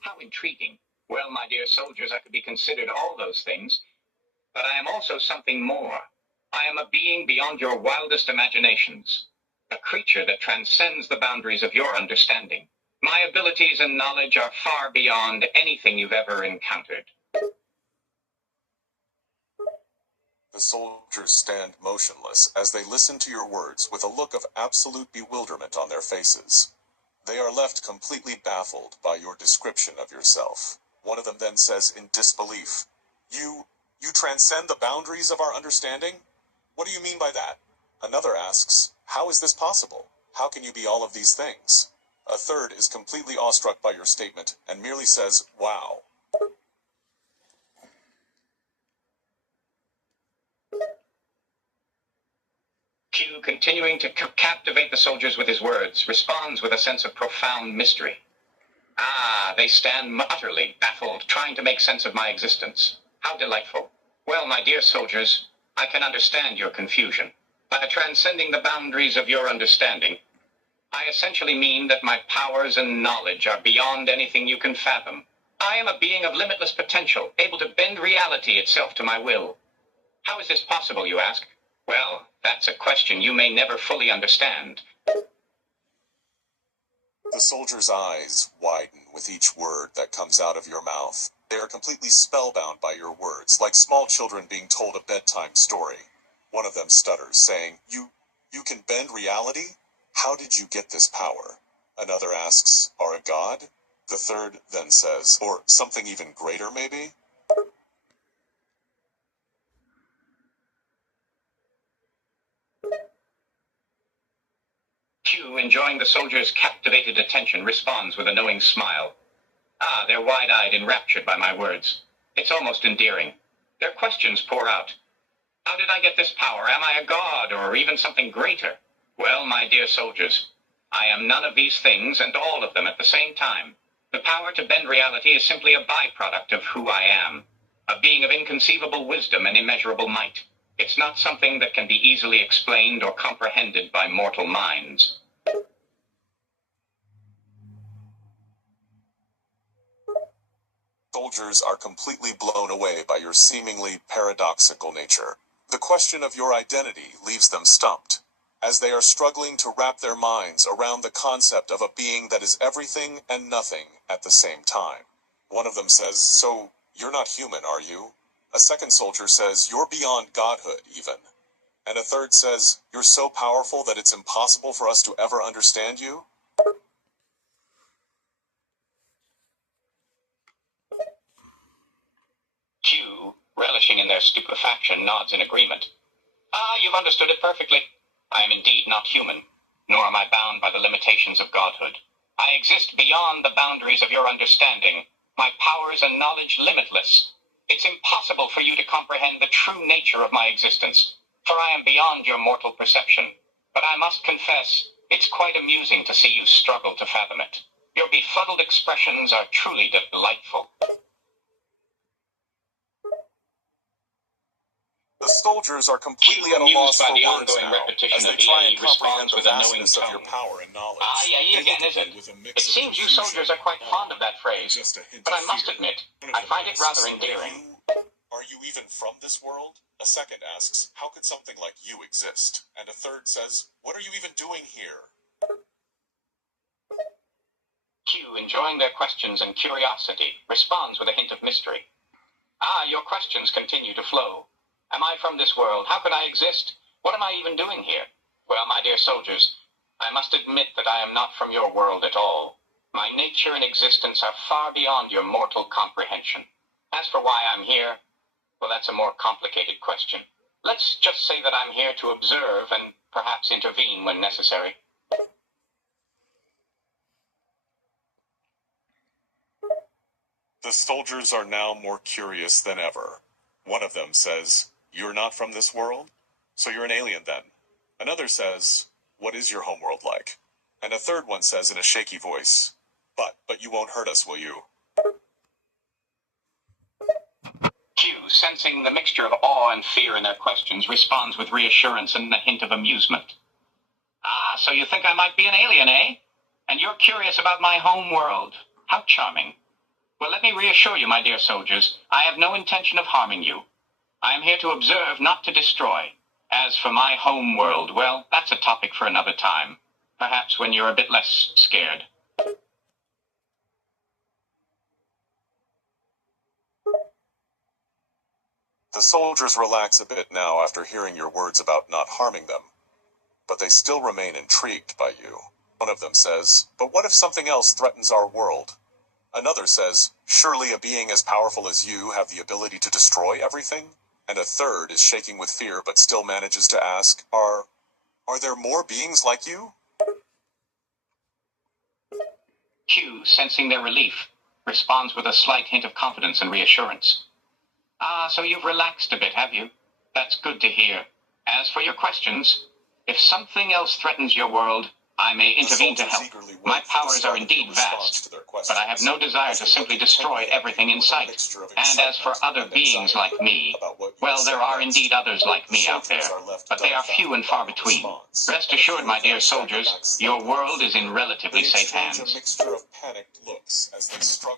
How intriguing. Well, my dear soldiers, I could be considered all those things, but I am also something more. I am a being beyond your wildest imaginations, a creature that transcends the boundaries of your understanding. My abilities and knowledge are far beyond anything you've ever encountered. The soldiers stand motionless as they listen to your words with a look of absolute bewilderment on their faces. They are left completely baffled by your description of yourself. One of them then says in disbelief, You transcend the boundaries of our understanding? What do you mean by that? Another asks, How is this possible? How can you be all of these things? A third is completely awestruck by your statement and merely says, Wow. Q, continuing to captivate the soldiers with his words, responds with a sense of profound mystery. Ah, they stand utterly baffled, trying to make sense of my existence. How delightful. Well, my dear soldiers, I can understand your confusion. By transcending the boundaries of your understanding, I essentially mean that my powers and knowledge are beyond anything you can fathom. I am a being of limitless potential, able to bend reality itself to my will. How is this possible, you ask? Well, that's a question you may never fully understand. The soldier's eyes widen with each word that comes out of your mouth. They are completely spellbound by your words, like small children being told a bedtime story. One of them stutters, saying, You can bend reality? How did you get this power? Another asks, Are a god? The third then says, Or something even greater, maybe? Q, enjoying the soldier's captivated attention, responds with a knowing smile. Ah, they're wide-eyed, enraptured by my words. It's almost endearing. Their questions pour out. How did I get this power? Am I a god, or even something greater? Well, my dear soldiers, I am none of these things and all of them at the same time. The power to bend reality is simply a byproduct of who I am, a being of inconceivable wisdom and immeasurable might. It's not something that can be easily explained or comprehended by mortal minds. Soldiers are completely blown away by your seemingly paradoxical nature. The question of your identity leaves them stumped, as they are struggling to wrap their minds around the concept of a being that is everything and nothing at the same time. One of them says, So, you're not human, are you? A second soldier says, You're beyond godhood, even. And a third says, You're so powerful that it's impossible for us to ever understand you? Q, relishing in their stupefaction, nods in agreement. Ah, you've understood it perfectly. I am indeed not human, nor am I bound by the limitations of godhood. I exist beyond the boundaries of your understanding, my powers and knowledge limitless. It's impossible for you to comprehend the true nature of my existence, for I am beyond your mortal perception. But I must confess, it's quite amusing to see you struggle to fathom it. Your befuddled expressions are truly delightful. The soldiers are completely at a loss for words now, as they try and comprehend the vastness of your power and knowledge. Ah, yeah, again, is it? It seems you soldiers are quite fond of that phrase, but I must admit, I find it rather endearing. Are you even from this world? A second asks, How could something like you exist? And a third says, What are you even doing here? Q, enjoying their questions and curiosity, responds with a hint of mystery. Ah, your questions continue to flow. Am I from this world? How could I exist? What am I even doing here? Well, my dear soldiers, I must admit that I am not from your world at all. My nature and existence are far beyond your mortal comprehension. As for why I'm here, well, that's a more complicated question. Let's just say that I'm here to observe and perhaps intervene when necessary. The soldiers are now more curious than ever. One of them says, You're not from this world? So you're an alien then. Another says, What is your homeworld like? And a third one says in a shaky voice, But you won't hurt us, will you? Q, sensing the mixture of awe and fear in their questions, responds with reassurance and a hint of amusement. Ah, so you think I might be an alien, eh? And you're curious about my home world. How charming. Well, let me reassure you, my dear soldiers, I have no intention of harming you. I am here to observe, not to destroy. As for my home world, well, that's a topic for another time. Perhaps when you're a bit less scared. The soldiers relax a bit now after hearing your words about not harming them, but they still remain intrigued by you. One of them says, "But what if something else threatens our world?" Another says, "Surely a being as powerful as you have the ability to destroy everything?" And a third is shaking with fear but still manages to ask, Are there more beings like you?" Q, sensing their relief, responds with a slight hint of confidence and reassurance. Ah, so you've relaxed a bit, have you? That's good to hear. As for your questions, if something else threatens your world, I may intervene to help. My powers are indeed vast, but I have no desire to simply destroy everything in sight. And as for other beings like me, well, there are indeed others like me out there, but they are few and far between. Rest assured, my dear soldiers, your world is in relatively safe hands. They exchange a mixture of panicked looks as they struggle